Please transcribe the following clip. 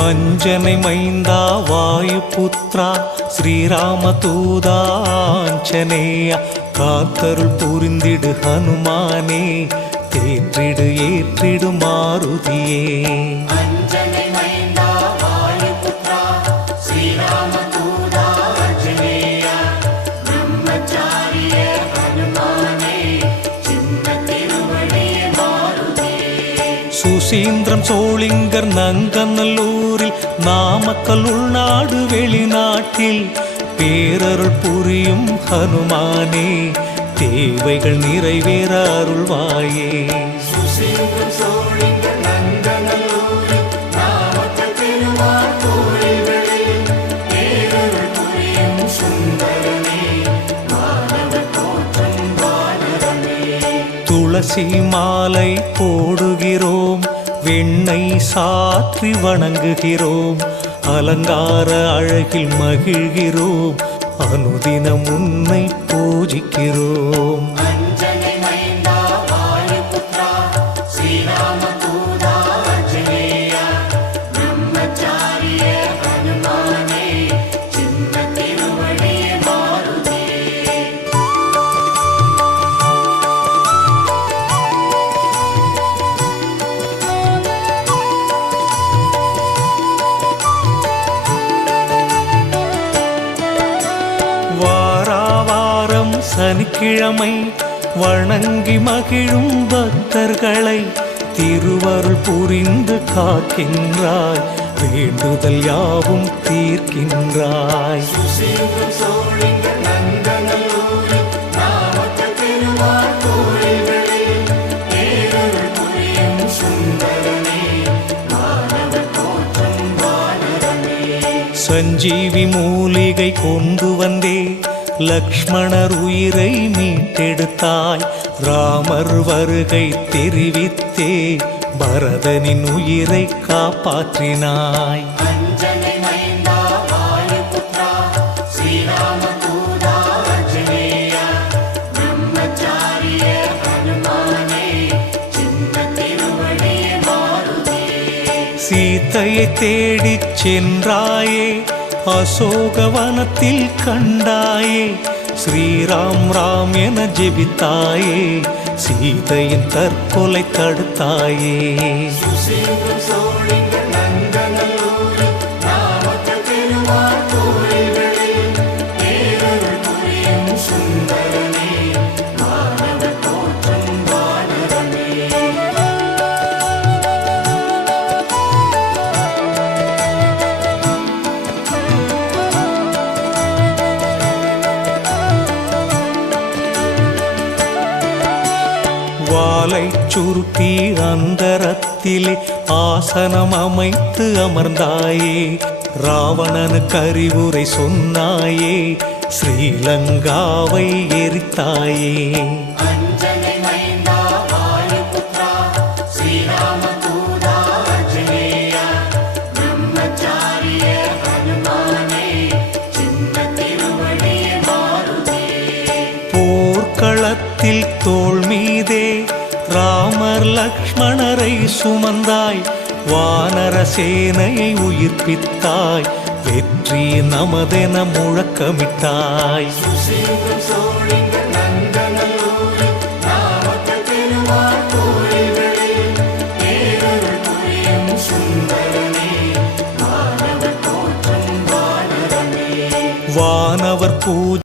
அஞ்சனை மைந்தா வாயுபுத்ரா ஸ்ரீராமதூதாஞ்சனேயா காத்தருள் புரிந்திடு ஹனுமானே தேற்றிடு ஏற்றிடு மாருதியே. சுசீந்திரம் சோளிங்கர் நங்கநல்லூரில் நாமக்கல் உள்நாடு வெளிநாட்டில் பேரருள் புரியும் ஹனுமானே தேவைகள் நிறைவேற அருள்வாயே. துளசி மாலை போடுகிறோம், வெண்ணெய் சாற்றி வணங்குகிறோம், அலங்கார அழகில் மகிழ்கிறோம், அனுதினம் உன்னை பூஜிக்கிறோம். சனிக்கிழமை வணங்கி மகிழும் பக்தர்களை திருவருள் புரிந்து காக்கின்றாய், வேண்டுதல் யாவும் தீர்க்கின்றாய். சஞ்சீவி மூலிகை கொண்டு வந்தே லக்ஷ்மணர் உயிரை மீட்டெடுத்தாய், ராமர் வருகை தெரிவித்தே பரதனின் உயிரை காப்பாற்றினாய். சீதையை தேடிச் சென்றாயே, அசோகவனத்தில் கண்டாயே, ஸ்ரீராம் ராம் என ஜெபித்தாயே, சீதையின் தற்கொலை தடுத்தாயே. வாலை சுருட்டி அந்தரத்திலே ஆசனம் அமைத்து அமர்ந்தாயே, ராவணனுக்கு அறிவுரை சொன்னாயே, ஸ்ரீலங்காவை எரித்தாயே. போர்க்களத்தில் தோள் மீதே ராமர் லக்ஷ்மணரை சுமந்தாய், வானர சேனையை உயிர்ப்பித்தாய், வெற்றி நமதென முழக்கமிட்டாய். வானவர் பூஜை